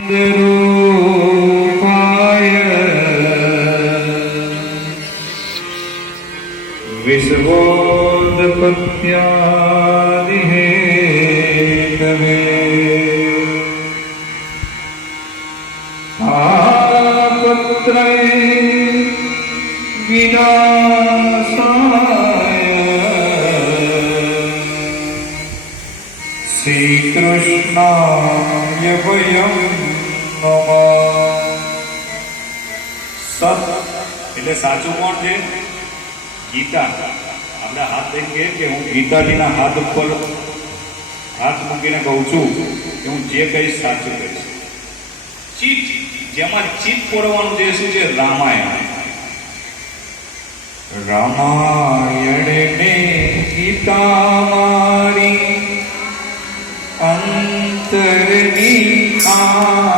रूपाय विश्वोत्पत्त्यादिहेतवे तापत्रये विनाशाय श्रीकृष्णाय वयं સત એટલે સાચું કોણ છે? ગીતા. આપણે હાથ લઈને કહીએ કે હું ગીતાજીના હાથ ઉપર હાથ મૂકીને કહું છું કે હું જે કહીશ સાચું કહીશ. ચિત્ત, જેમાં ચિત્ત પોરવાનું જે શું છે? રામાયણ. રામાયણ ને ગીતા મારી અંતરની આ